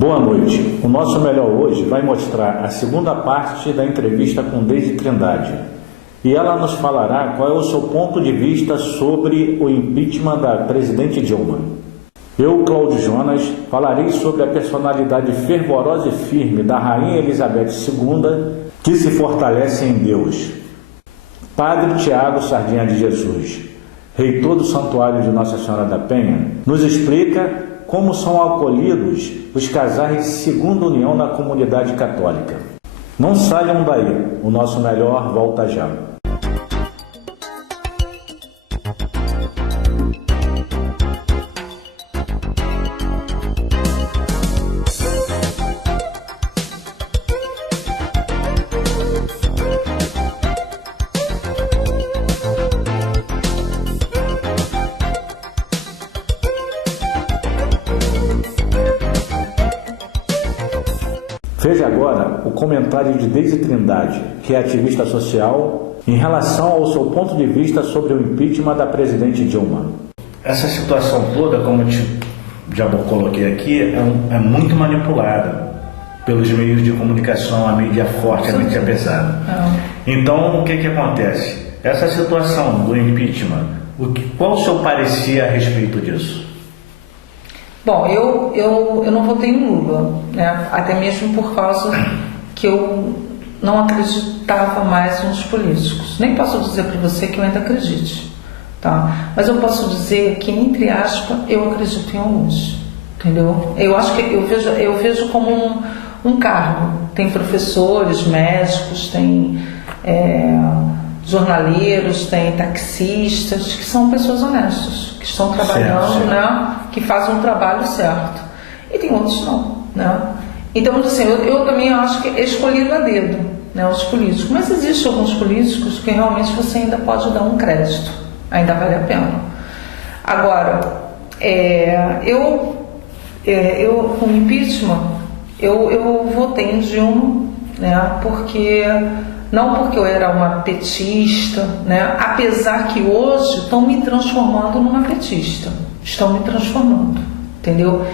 Boa noite. O nosso Melhor Hoje vai mostrar a segunda parte da entrevista com Deise Trindade. E ela nos falará qual é o seu ponto de vista sobre o impeachment da presidente Dilma. Eu, Cláudio Jonas, falarei sobre a personalidade fervorosa e firme da Rainha Elizabeth II, que se fortalece em Deus. Padre Tiago Sardinha de Jesus, reitor do Santuário de Nossa Senhora da Penha, nos explica como são acolhidos os casais de segunda união na comunidade católica. Não saiam daí, o nosso melhor volta já. Veja agora o comentário de Deise Trindade, que é ativista social, em relação ao seu ponto de vista sobre o impeachment da presidente Dilma. Essa situação toda, como eu já coloquei aqui, é muito manipulada pelos meios de comunicação, a mídia forte, a mídia pesada. Então, o que acontece? Essa situação do impeachment, qual o seu parecer a respeito disso? Bom, eu não votei em Lula, né? Até mesmo por causa que eu não acreditava mais nos políticos. Nem posso dizer para você que eu ainda acredite, tá? Mas eu posso dizer que, entre aspas, eu acredito em alguns, entendeu? Eu acho que eu vejo como um cargo. Tem professores, médicos, tem jornaleiros, tem taxistas, que são pessoas honestas, que estão trabalhando, certo. Né? Que fazem um trabalho certo. E tem outros não, né? Então, assim, eu também acho que é escolhido a dedo, né, os políticos. Mas existem alguns políticos que realmente você ainda pode dar um crédito, ainda vale a pena. Agora, com o impeachment, eu votei em Dilma, né, não porque eu era uma petista, né? Apesar que hoje estão me transformando numa petista. Estão me transformando, entendeu?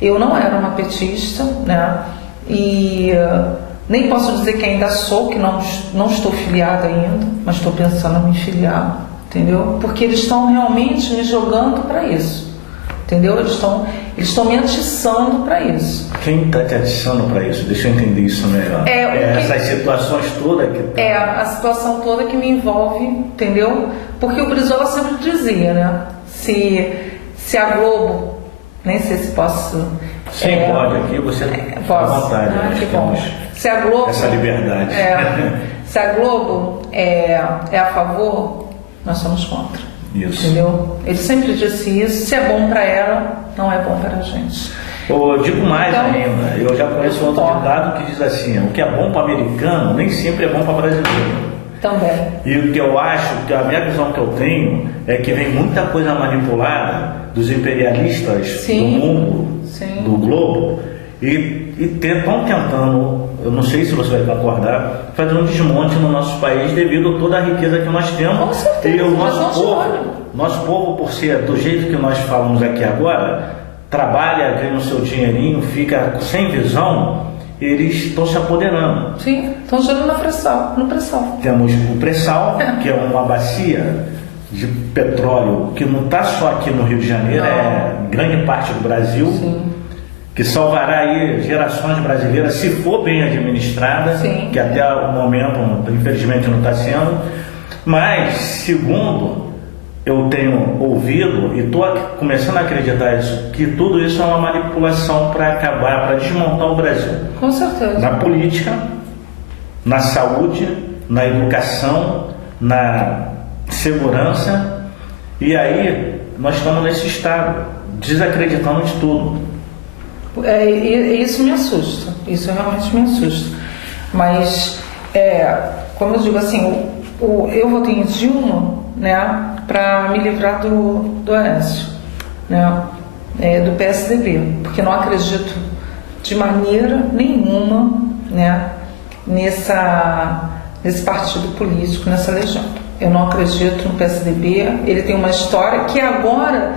Eu não era uma petista, né? E nem posso dizer que ainda sou, que não estou filiada ainda, mas estou pensando em me filiar, entendeu? Porque eles estão realmente me jogando para isso, entendeu? Eles estão me atiçando para isso. Quem está te atiçando para isso? Deixa eu entender isso melhor. Essas situações todas que... a situação toda que me envolve, entendeu? Porque o Brizola sempre dizia, né? Se a Globo, nem sei se posso... Sim, pode, aqui você posso. À vontade. Que bom. Se a Globo... Essa liberdade. Se a Globo é a favor, nós somos contra. Isso. Entendeu? Ele sempre disse isso. Se é bom para ela, não é bom para a gente. Eu digo mais ainda. Eu já conheço outro ditado que diz assim: o que é bom para americano nem sempre é bom para brasileiro. Também. E o que eu acho, que a minha visão que eu tenho, é que vem muita coisa manipulada dos imperialistas do mundo, do globo, e estão tentando, eu não sei se você vai concordar, fazer um desmonte no nosso país devido a toda a riqueza que nós temos. Com certeza, e o nosso povo, por ser do jeito que nós falamos aqui agora, trabalha, ganha o seu dinheirinho, fica sem visão, eles estão se apoderando. Sim, estão jogando no pré-sal. Temos o pré-sal, que é uma bacia de petróleo que não está só aqui no Rio de Janeiro, é em grande parte do Brasil. Sim. Que salvará aí gerações brasileiras, se for bem administrada, sim, que até o momento, infelizmente, não está sendo. Mas, segundo eu tenho ouvido, e estou começando a acreditar isso, que tudo isso é uma manipulação para acabar, para desmontar o Brasil. Com certeza. Na política, na saúde, na educação, na segurança. E aí, nós estamos nesse estado, desacreditando de tudo. Isso me assusta, isso realmente me assusta. Mas, como eu digo assim, eu votei em Dilma, né, para me livrar do Aécio, né, do PSDB, porque não acredito de maneira nenhuma, né, nesse partido político, nessa legenda. Eu não acredito no PSDB. Ele tem uma história que agora,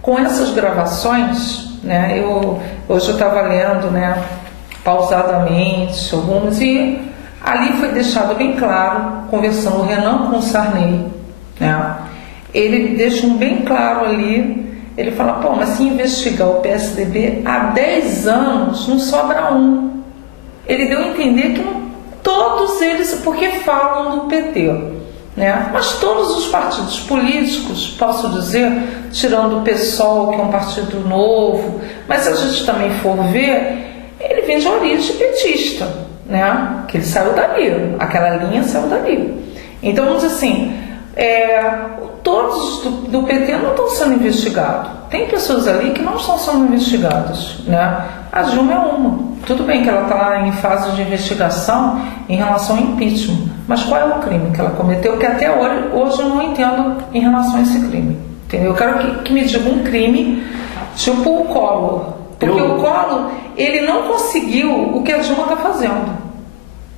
com essas gravações, né? Hoje eu estava lendo, né, pausadamente alguns, e ali foi deixado bem claro, conversando o Renan com o Sarney, né? Ele deixa bem claro ali, ele fala, pô, mas se investigar o PSDB há 10 anos, não sobra um. Ele deu a entender que todos eles, porque falam do PT, né? Mas todos os partidos políticos, posso dizer, tirando o PSOL, que é um partido novo, mas se a gente também for ver, ele vem de origem petista, né? Que ele saiu dali, aquela linha saiu dali. Então, vamos dizer assim, todos do PT não estão sendo investigados. Tem pessoas ali que não estão sendo investigadas, né? A Dilma é uma. Tudo bem que ela está em fase de investigação em relação ao impeachment, mas qual é o crime que ela cometeu? Que até hoje eu não entendo em relação a esse crime. Entendeu? Eu quero que me diga um crime tipo o Collor. Porque o Collor, ele não conseguiu o que a Dilma está fazendo,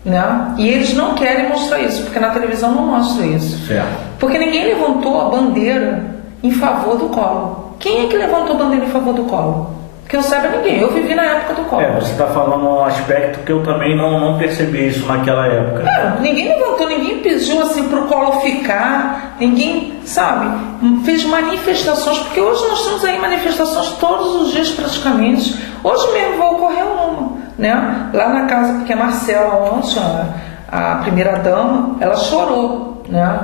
né? E eles não querem mostrar isso, porque na televisão não mostra isso. Certo. Porque ninguém levantou a bandeira em favor do Collor. Quem é que levantou a bandeira em favor do Collor? Que eu saiba, ninguém. Eu vivi na época do Collor. Você está falando um aspecto que eu também não percebi isso naquela época. Ninguém levantou, ninguém pediu assim para o Collor ficar, ninguém, sabe, fez manifestações, porque hoje nós temos aí manifestações todos os dias praticamente. Hoje mesmo vai ocorrer uma, né? Lá na casa, porque a Marcela ontem, a primeira-dama, ela chorou, né?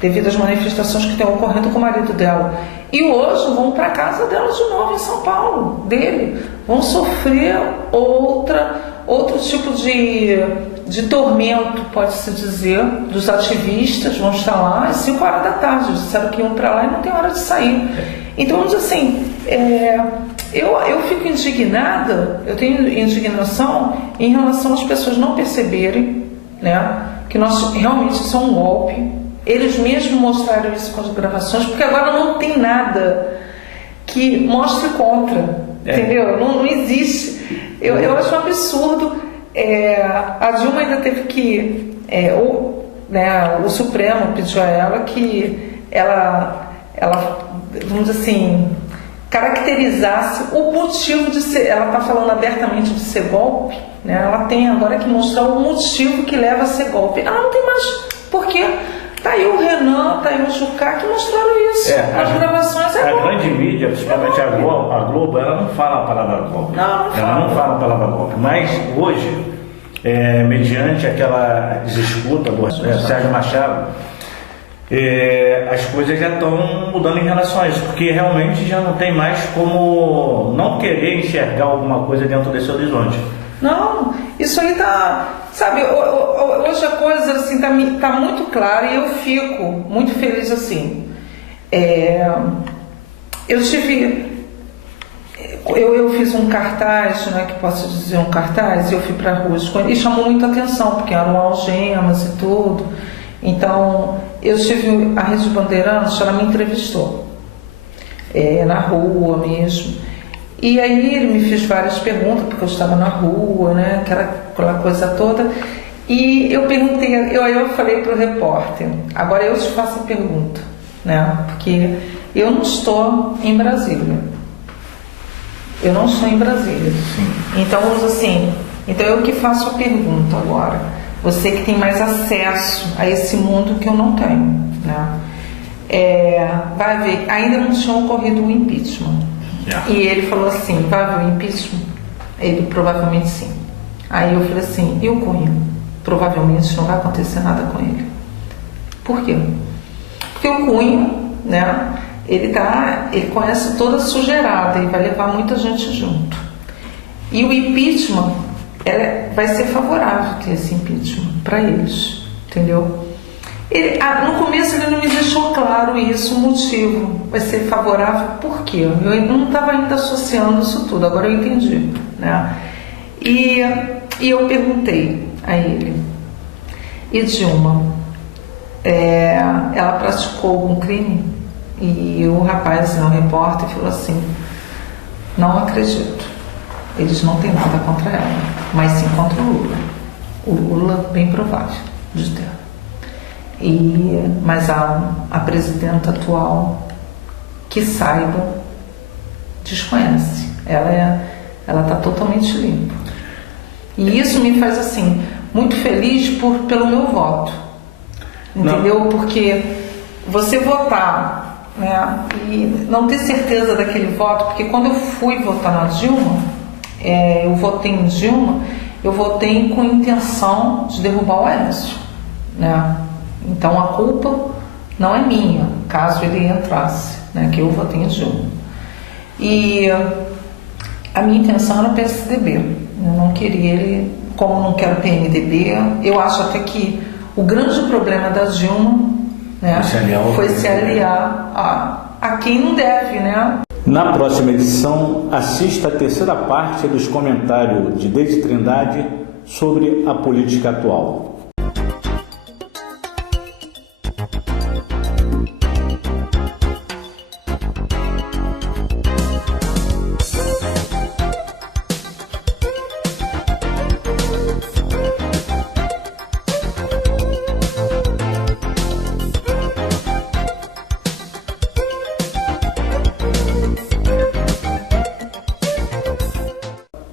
Devido às manifestações que estão ocorrendo com o marido dela. E hoje vão para a casa dela de novo em São Paulo, dele. Vão sofrer outro tipo de tormento, pode-se dizer, dos ativistas. Vão estar lá às 5 horas da tarde. Disseram que iam para lá e não tem hora de sair. Então, vamos dizer assim, eu fico indignada, eu tenho indignação em relação às pessoas não perceberem, né, que nós realmente isso é um golpe. Eles mesmos mostraram isso com as gravações, porque agora não tem nada que mostre contra, entendeu? Não existe. Eu acho um absurdo. A Dilma ainda teve que... o Supremo pediu a ela que ela, vamos dizer assim, caracterizasse o motivo de ser... Ela está falando abertamente de ser golpe, né? Ela tem agora que mostrar o motivo que leva a ser golpe. Ela não tem mais... Por quê? Tá aí o Renan, tá aí o Jucá que mostraram isso. As gravações A grande mídia, principalmente a Globo, ela não fala a palavra golpe. Ela não fala a palavra golpe. Mas hoje, mediante aquela disputa do Sérgio Machado, as coisas já estão mudando em relação a isso, porque realmente já não tem mais como não querer enxergar alguma coisa dentro desse horizonte. Não, isso aí tá, sabe, hoje a coisa assim tá muito clara e eu fico muito feliz assim. Eu fiz um cartaz, né, que posso dizer um cartaz, e eu fui para rua e chamou muita atenção, porque eram algemas e tudo. Então, eu tive a Rede Bandeirantes, ela me entrevistou, na rua mesmo. E aí ele me fez várias perguntas, porque eu estava na rua, né, aquela coisa toda. E eu perguntei, eu falei para o repórter, agora eu te faço a pergunta, né, porque eu não estou em Brasília. Eu não estou em Brasília. Então, assim, eu que faço a pergunta agora. Você que tem mais acesso a esse mundo que eu não tenho, né? Vai ver, ainda não tinha ocorrido o impeachment. E ele falou assim, vai haver o impeachment? Ele, provavelmente sim. Aí eu falei assim, e o Cunha? Provavelmente não vai acontecer nada com ele. Por quê? Porque o Cunha, né, ele conhece toda a sujeirada e vai levar muita gente junto. E o impeachment vai ser favorável ter esse impeachment para eles, entendeu? No começo ele não me deixou claro isso, o motivo vai ser favorável, por quê? Eu não estava ainda associando isso tudo, agora eu entendi, né? E eu perguntei a ele, e Dilma, ela praticou algum crime? E o rapaz, o repórter, falou assim, não acredito, eles não têm nada contra ela, mas sim contra o Lula. O Lula, bem provável de ter. Mas a presidenta atual, que saiba, desconhece. ela está totalmente limpa. E isso me faz assim muito feliz pelo meu voto, entendeu? Não. Porque você votar, né, e não ter certeza daquele voto, porque quando eu fui votar na Dilma, eu votei em Dilma, eu votei com intenção de derrubar o Aécio, né? Então a culpa não é minha, caso ele entrasse, né, que eu votei em Dilma. E a minha intenção era o PSDB, eu não queria ele, como não quero PMDB, eu acho até que o grande problema da Dilma, né, foi se aliar a quem não deve, né? Na próxima edição, assista a terceira parte dos comentários de Deide Trindade sobre a política atual.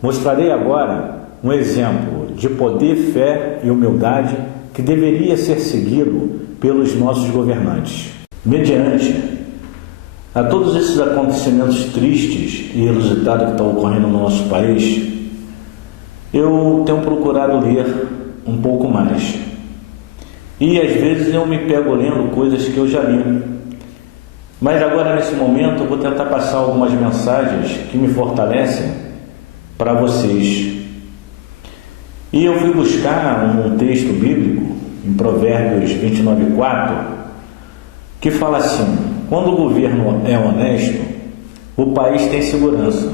Mostrarei agora um exemplo de poder, fé e humildade que deveria ser seguido pelos nossos governantes. Mediante a todos esses acontecimentos tristes e inusitados que estão ocorrendo no nosso país, eu tenho procurado ler um pouco mais. E às vezes eu me pego lendo coisas que eu já li. Mas agora, nesse momento, eu vou tentar passar algumas mensagens que me fortalecem para vocês. E eu fui buscar um texto bíblico em Provérbios 29:4, que fala assim: quando o governo é honesto, o país tem segurança,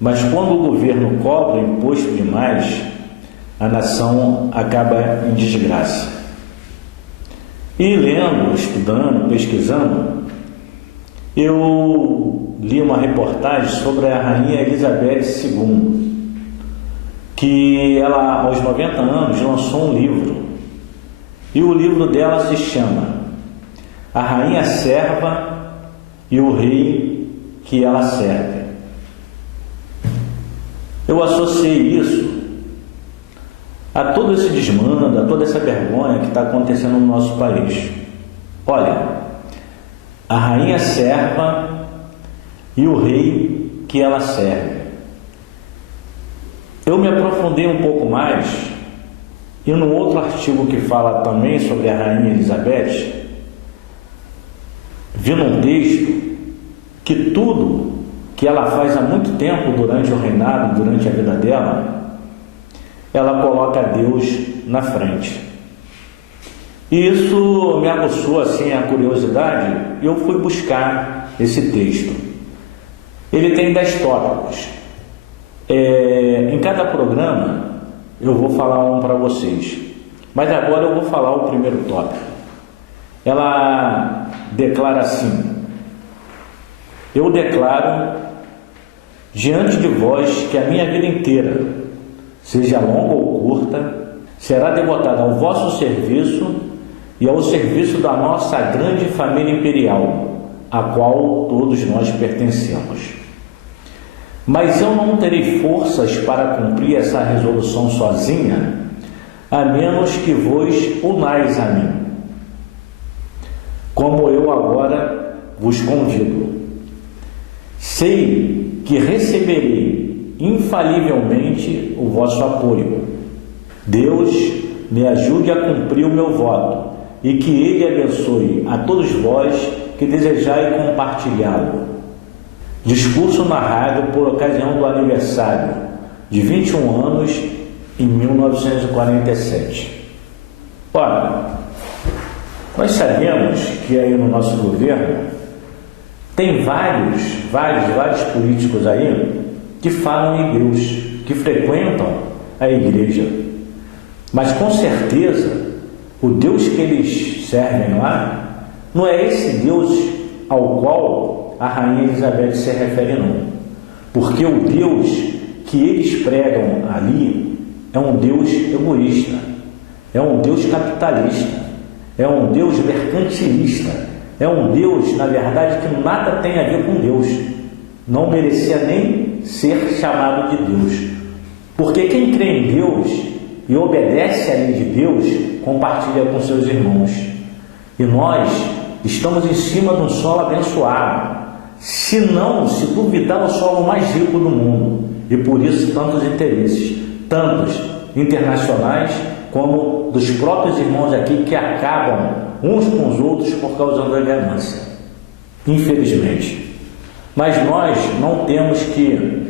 mas quando o governo cobra imposto demais, a nação acaba em desgraça. E lendo, estudando, pesquisando, eu li uma reportagem sobre a Rainha Elizabeth II, que ela, aos 90 anos, lançou um livro. E o livro dela se chama A Rainha Serva e o Rei que ela serve. Eu associei isso a todo esse desmando, a toda essa vergonha que está acontecendo no nosso país. Olha, a rainha serva e o rei que ela serve. Eu me aprofundei um pouco mais e num outro artigo que fala também sobre a Rainha Elizabeth, vi num texto que tudo que ela faz há muito tempo durante o reinado, durante a vida dela, ela coloca Deus na frente. E isso me aguçou assim a curiosidade e eu fui buscar esse texto. Ele tem 10 tópicos. Em cada programa eu vou falar um para vocês, mas agora eu vou falar o primeiro tópico. Ela declara assim: eu declaro diante de vós que a minha vida inteira, seja longa ou curta, será devotada ao vosso serviço e ao serviço da nossa grande família imperial, a qual todos nós pertencemos. Mas eu não terei forças para cumprir essa resolução sozinha, a menos que vos unais a mim, como eu agora vos convido. Sei que receberei infalivelmente o vosso apoio. Deus me ajude a cumprir o meu voto e que Ele abençoe a todos vós que desejai compartilhá-lo. Discurso narrado por ocasião do aniversário de 21 anos em 1947. Ora, nós sabemos que aí no nosso governo tem vários políticos aí que falam em Deus, que frequentam a igreja. Mas com certeza, o Deus que eles servem lá não é esse Deus ao qual a Rainha Elizabeth se refere, não. Porque o Deus que eles pregam ali é um Deus egoísta, é um Deus capitalista, é um Deus mercantilista, é um Deus, na verdade, que nada tem a ver com Deus. Não merecia nem nem ser chamado de Deus. Porque quem crê em Deus e obedece à lei de Deus, compartilha com seus irmãos. E nós estamos em cima de um solo abençoado. Se duvidar, o solo mais rico do mundo. E por isso tantos interesses, tantos internacionais como dos próprios irmãos aqui, que acabam uns com os outros por causa da ganância, infelizmente. Mas nós não temos que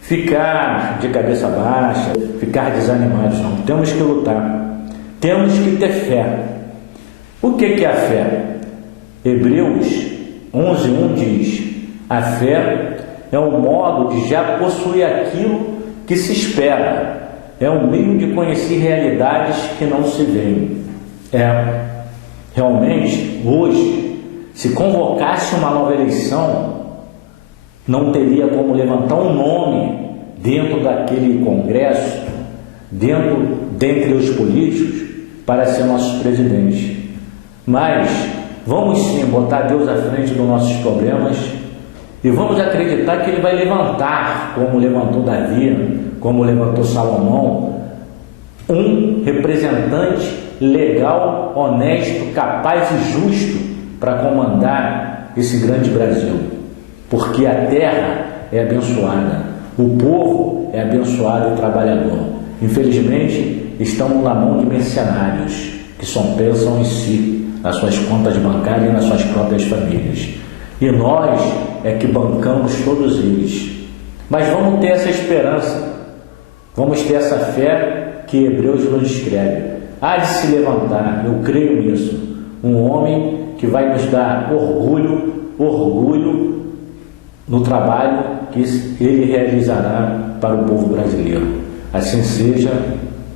ficar de cabeça baixa, ficar desanimados, não. Temos que lutar, temos que ter fé. O que é a fé? Hebreus 11:1 diz: a fé é um modo de já possuir aquilo que se espera, é um meio de conhecer realidades que não se veem. Realmente, hoje, se convocasse uma nova eleição, não teria como levantar um nome dentro daquele congresso, dentre os políticos, para ser nosso presidente. Mas vamos sim botar Deus à frente dos nossos problemas e vamos acreditar que Ele vai levantar, como levantou Davi, como levantou Salomão, um representante legal, honesto, capaz e justo para comandar esse grande Brasil. Porque a terra é abençoada, o povo é abençoado e trabalhador. Infelizmente, estamos na mão de mercenários que só pensam em si, nas suas contas bancárias e nas suas próprias famílias. E nós é que bancamos todos eles. Mas vamos ter essa esperança, vamos ter essa fé que Hebreus nos descreve. Há de se levantar, eu creio nisso, um homem que vai nos dar orgulho no trabalho que ele realizará para o povo brasileiro. Assim seja,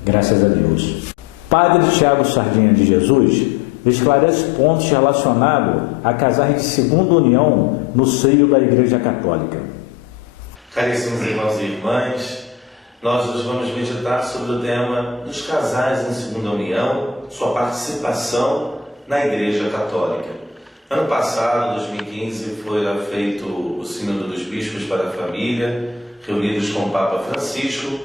graças a Deus. Padre Tiago Sardinha de Jesus esclarece pontos relacionados a casais de segunda união no seio da Igreja Católica. Caríssimos irmãos e irmãs, nós hoje vamos meditar sobre o tema dos casais em segunda união, sua participação na Igreja Católica. Ano passado, 2015, foi feito o Sínodo dos Bispos para a Família, reunidos com o Papa Francisco,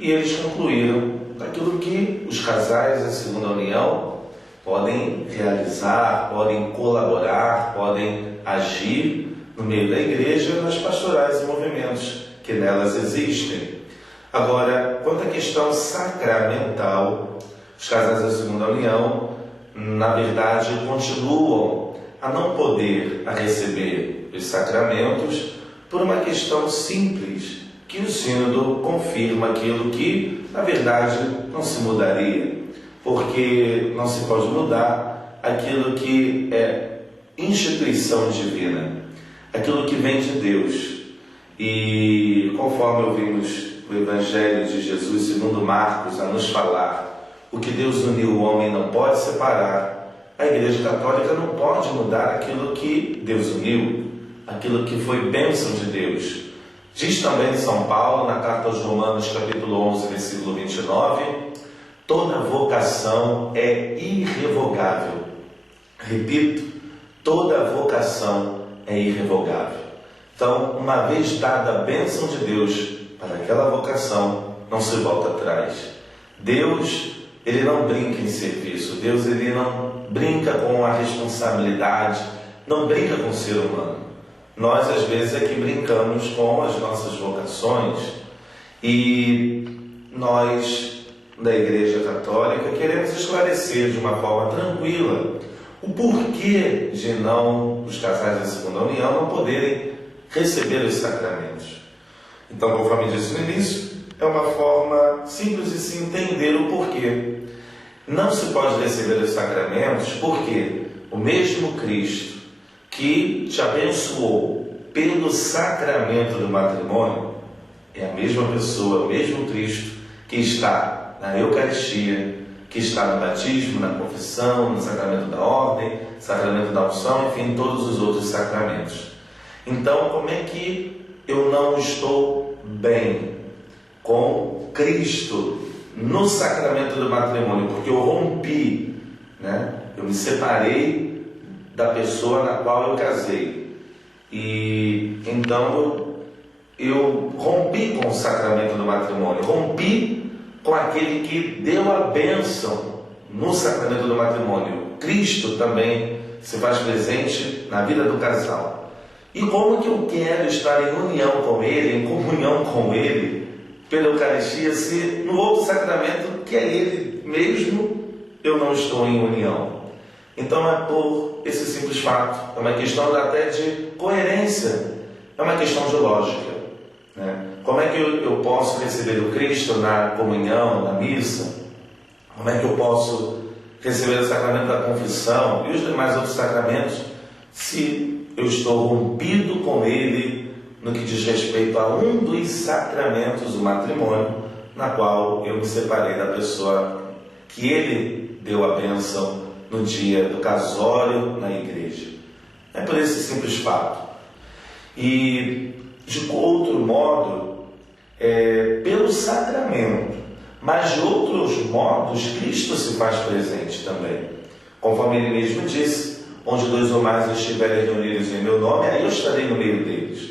e eles concluíram aquilo que os casais em segunda união podem realizar, podem colaborar, podem agir no meio da Igreja, nas pastorais e movimentos que nelas existem. Agora, quanto à questão sacramental, os casais da segunda união, na verdade, continuam a não poder receber os sacramentos por uma questão simples, que o Sínodo confirma aquilo que, na verdade, não se mudaria, porque não se pode mudar aquilo que é instituição divina, aquilo que vem de Deus. E conforme ouvimos o Evangelho de Jesus segundo Marcos a nos falar, o que Deus uniu o homem não pode separar, a Igreja Católica não pode mudar aquilo que Deus uniu, aquilo que foi bênção de Deus. Diz também São Paulo, na carta aos Romanos, capítulo 11, versículo 29, toda vocação é irrevogável. Repito, toda vocação é irrevogável. Então, uma vez dada a bênção de Deus para aquela vocação, não se volta atrás. Deus, Ele não brinca em serviço. Deus, Ele não brinca com a responsabilidade, não brinca com o ser humano. Nós, às vezes, é que brincamos com as nossas vocações e nós, da Igreja Católica, queremos esclarecer de uma forma tranquila o porquê de os casais da segunda união não poderem receber os sacramentos. Então, conforme disse no início, é uma forma simples de se entender o porquê. Não se pode receber os sacramentos porque o mesmo Cristo que te abençoou pelo sacramento do matrimônio é a mesma pessoa, o mesmo Cristo que está na Eucaristia, que está no batismo, na confissão, no sacramento da ordem, sacramento da unção, enfim, todos os outros sacramentos. Então, como é que eu não estou bem com Cristo no sacramento do matrimônio? Porque eu rompi, eu me separei da pessoa na qual eu casei. E então eu eu rompi com o sacramento do matrimônio, rompi com aquele que deu a bênção no sacramento do matrimônio. Cristo também se faz presente na vida do casal. E como que eu quero estar em união com Ele, em comunhão com Ele, pela Eucaristia, se no outro sacramento, que é Ele mesmo, eu não estou em união? Então é por esse simples fato, é uma questão até de coerência, é uma questão de lógica, né? Como é que eu posso receber o Cristo na comunhão, na missa? Como é que eu posso receber o sacramento da confissão e os demais outros sacramentos se eu estou rompido com Ele no que diz respeito a um dos sacramentos do matrimônio, na qual eu me separei da pessoa que Ele deu a bênção no dia do casório na igreja? É por esse simples fato. E de outro modo, pelo sacramento, mas de outros modos, Cristo se faz presente também. Conforme Ele mesmo disse, onde 2 ou mais estiverem reunidos em meu nome, aí eu estarei no meio deles.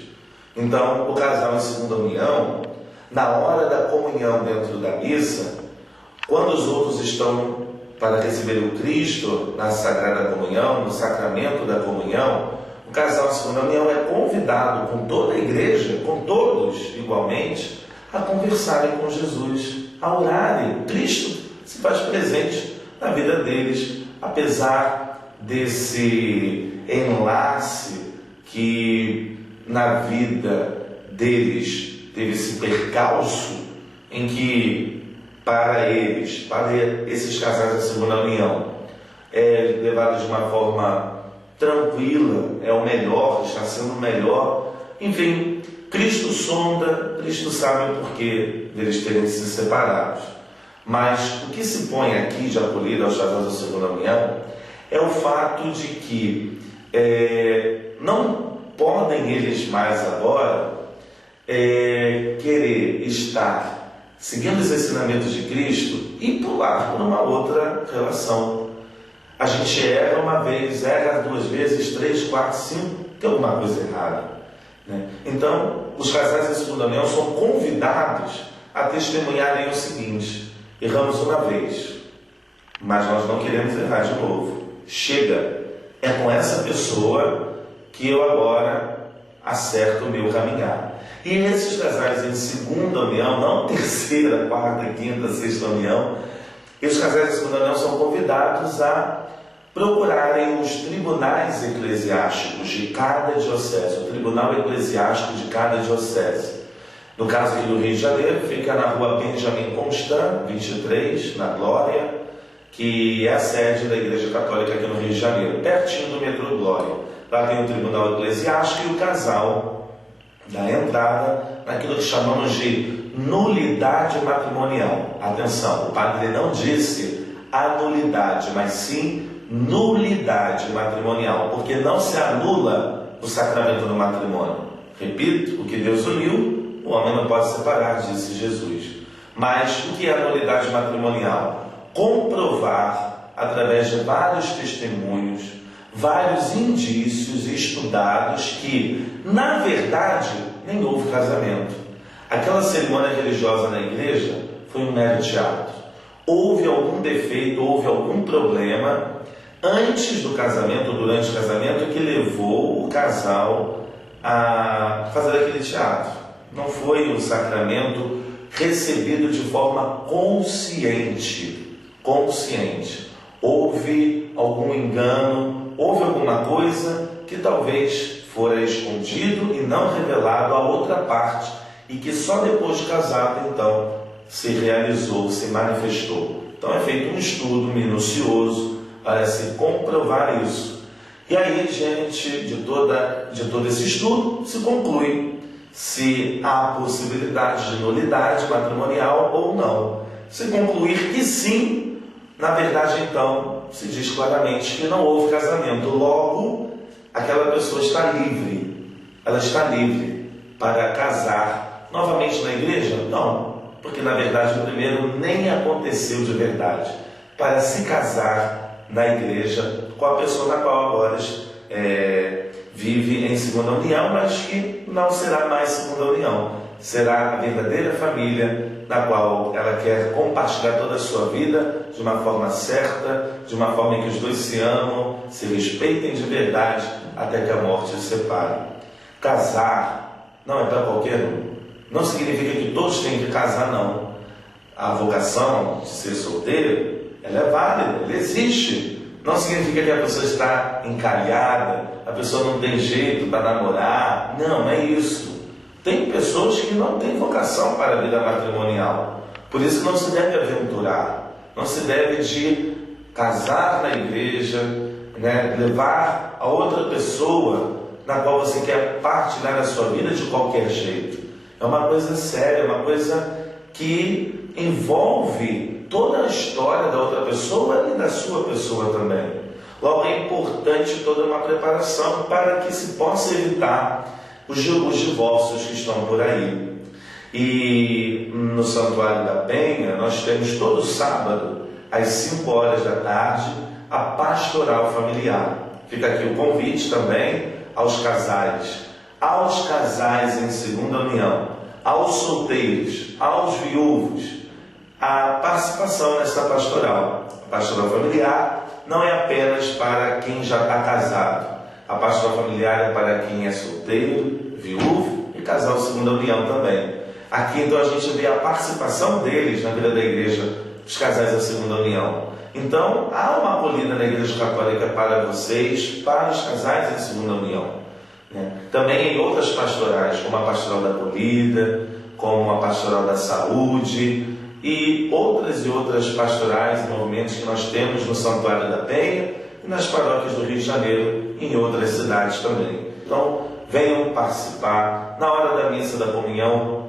Então, o casal em segunda união, na hora da comunhão dentro da missa, quando os outros estão para receber o Cristo na Sagrada Comunhão, no sacramento da comunhão, o casal em segunda união é convidado com toda a igreja, com todos igualmente, a conversarem com Jesus, a orarem. Cristo se faz presente na vida deles, apesar desse enlace que na vida deles teve esse percalço em que para eles, para esses casais da segunda união, é levado de uma forma tranquila, é o melhor, está sendo o melhor. Enfim, Cristo sonda, Cristo sabe o porquê deles terem se separados. Mas o que se põe aqui de acolhida aos casais da segunda união é o fato de que não podem eles mais agora querer estar seguindo os ensinamentos de Cristo e pular por uma outra relação. A gente erra uma vez, erra 2 vezes, 3, 4, 5, tem alguma coisa errada, né? Então, os casais de segunda união são convidados a testemunharem o seguinte: erramos uma vez, mas nós não queremos errar de novo. Chega, é com essa pessoa que eu agora acerto o meu caminhar. E esses casais em segunda união, não terceira, quarta, quinta, sexta união, esses casais de segunda união são convidados a procurarem os tribunais eclesiásticos de cada diocese, o tribunal eclesiástico de cada diocese. No caso aqui do Rio de Janeiro, fica na rua Benjamin Constant, 23, na Glória, que é a sede da Igreja Católica aqui no Rio de Janeiro, pertinho do metrô Glória. Lá tem o tribunal eclesiástico e o casal da entrada naquilo que chamamos de nulidade matrimonial. Atenção, o padre não disse anulidade, mas sim nulidade matrimonial, porque não se anula o sacramento do matrimônio. Repito, o que Deus uniu, o homem não pode separar, disse Jesus. Mas o que é a nulidade matrimonial? Comprovar, através de vários testemunhos, vários indícios estudados que, na verdade, nem houve casamento. Aquela cerimônia religiosa na igreja foi um mero teatro. Houve algum defeito, houve algum problema antes do casamento, durante o casamento, que levou o casal a fazer aquele teatro. Não foi um sacramento recebido de forma consciente. Houve algum engano, houve alguma coisa que talvez fora escondido e não revelado à outra parte, e que só depois de casado, então, se realizou, se manifestou. Então é feito um estudo minucioso para se comprovar isso. E aí, diante de todo esse estudo, se conclui se há possibilidade de nulidade matrimonial ou não. Se concluir que sim, na verdade, então, se diz claramente que não houve casamento. Logo, aquela pessoa está livre. Ela está livre para casar novamente na igreja? Não, porque na verdade o primeiro nem aconteceu de verdade. Para se casar na igreja com a pessoa na qual agora vive em segunda união, mas que não será mais segunda união. Será a verdadeira família na qual ela quer compartilhar toda a sua vida de uma forma certa, de uma forma em que os dois se amam, se respeitem de verdade, até que a morte os separe. Casar não é para qualquer um. Não significa que todos têm que casar, não. A vocação de ser solteiro, ela é válida, ela existe. Não significa que a pessoa está encalhada, a pessoa não tem jeito para namorar. Não é isso. Tem pessoas que não têm vocação para a vida matrimonial. Por isso não se deve aventurar. Não se deve de casar na igreja, né? Levar a outra pessoa na qual você quer partilhar a sua vida de qualquer jeito. É uma coisa séria, uma coisa que envolve toda a história da outra pessoa e da sua pessoa também. Logo, é importante toda uma preparação para que se possa evitar os divórcios que estão por aí. E no Santuário da Penha, nós temos todo sábado, às 5 horas da tarde, a pastoral familiar. Fica aqui o convite também aos casais em segunda união, aos solteiros, aos viúvos, a participação nesta pastoral. A pastoral familiar não é apenas para quem já está casado. A pastoral familiar é para quem é solteiro, viúvo e casal segunda união também. Aqui então a gente vê a participação deles na vida da igreja, os casais da segunda união. Então há uma acolhida na igreja católica para vocês, para os casais em segunda união. Também em outras pastorais, como a pastoral da acolhida, como a pastoral da saúde e outras pastorais e movimentos que nós temos no Santuário da Penha e nas paróquias do Rio de Janeiro e em outras cidades também. Então, venham participar. Na hora da missa da comunhão,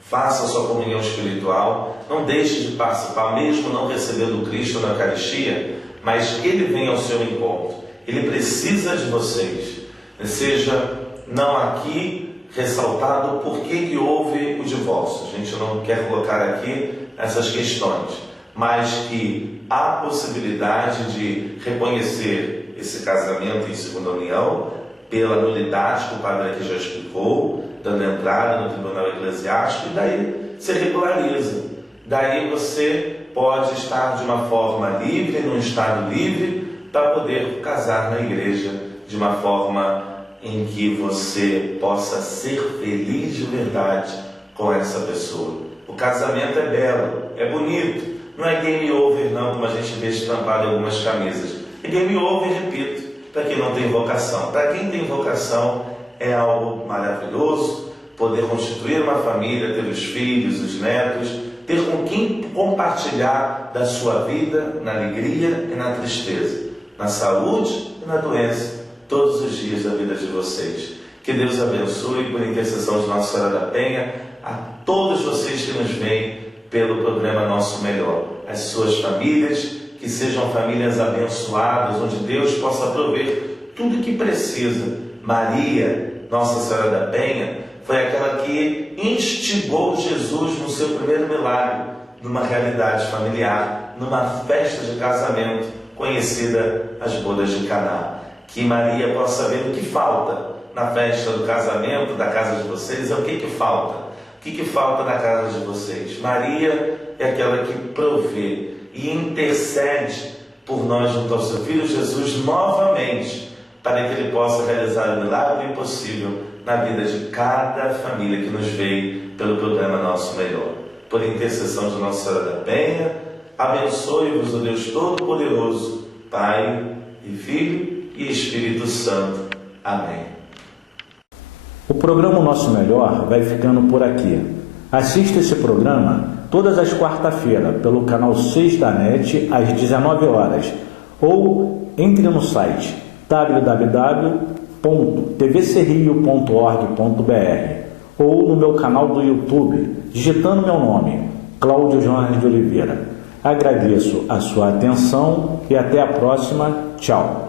faça a sua comunhão espiritual. Não deixe de participar, mesmo não recebendo Cristo na Eucaristia, mas que Ele venha ao seu encontro. Ele precisa de vocês. Seja não aqui ressaltado por que houve o divórcio. A gente não quer colocar aqui essas questões, mas que há possibilidade de reconhecer esse casamento em segunda união pela nulidade que o padre aqui já explicou, dando entrada no tribunal eclesiástico, e daí se regulariza. Daí você pode estar de uma forma livre, num estado livre, para poder casar na igreja de uma forma em que você possa ser feliz de verdade com essa pessoa. O casamento é belo, é bonito, não é game over não, como a gente vê estampado em algumas camisas. É game over, repito, para quem não tem vocação. Para quem tem vocação é algo maravilhoso, poder constituir uma família, ter os filhos, os netos, ter com quem compartilhar da sua vida na alegria e na tristeza, na saúde e na doença, todos os dias da vida de vocês. Que Deus abençoe, por intercessão de Nossa Senhora da Penha, a todos vocês que nos veem pelo programa Nosso Melhor, as suas famílias, que sejam famílias abençoadas, onde Deus possa prover tudo o que precisa. Maria, Nossa Senhora da Penha, foi aquela que instigou Jesus no seu primeiro milagre, numa realidade familiar, numa festa de casamento, conhecida as bodas de Caná. Que Maria possa ver o que falta na festa do casamento da casa de vocês. É o que falta? O que falta na casa de vocês? Maria é aquela que provê e intercede por nós junto ao seu Filho Jesus novamente, para que Ele possa realizar o milagre impossível na vida de cada família que nos veio pelo programa Nosso Melhor. Por intercessão de Nossa Senhora da Penha, abençoe-vos o Deus Todo-Poderoso, Pai e Filho e Espírito Santo. Amém. O programa Nosso Melhor vai ficando por aqui. Assista esse programa todas as quarta-feiras pelo canal 6 da NET às 19 horas ou entre no site www.tvcrio.org.br ou no meu canal do YouTube, digitando meu nome, Cláudio Jones de Oliveira. Agradeço a sua atenção e até a próxima. Tchau.